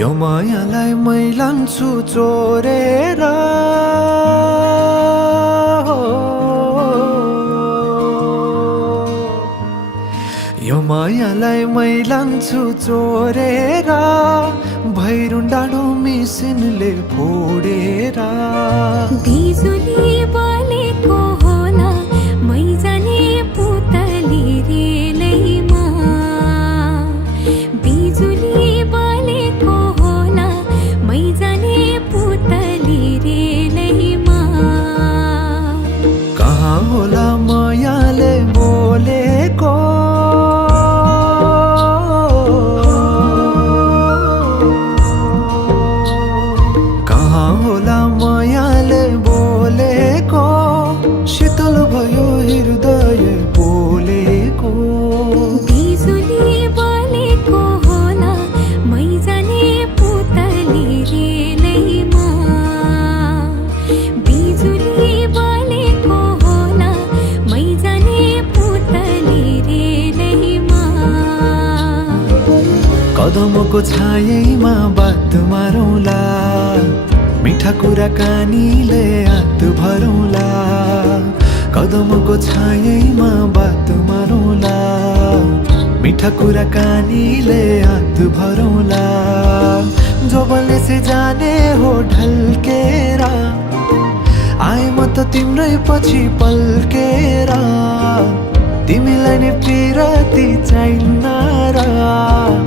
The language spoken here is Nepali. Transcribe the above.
यो मायालाई मै लान्छु चोरेर यो मायालाई मै लान्छु चोरेर भैरुन डाँडो मिसिनले फोडेर बिजुली बलेको होला मै जाने पुतली रेलैमा बिजुली बलेको होला मै जाने पुतली रेलैमा कहाँ होला मायाले बोलेको मायाले बोलेको शीतल भयो हृदय बोलेको बिजुली बलेको होला मै जाने पुतली रेलैमा बिजुली बलेको होला मै जाने पुतली रेलैमा कदमको छायैमा बात मारौँला मिठा कुराकानीले हात भरौँला कदमको छायैमा बात मारौँला मिठा कुराकानीले हात भरौँला जोबनले से जाने हो ढल्केर आए म त तिम्रै पछि पल्केर तिमीलाई नै पिरती चाहिन्न र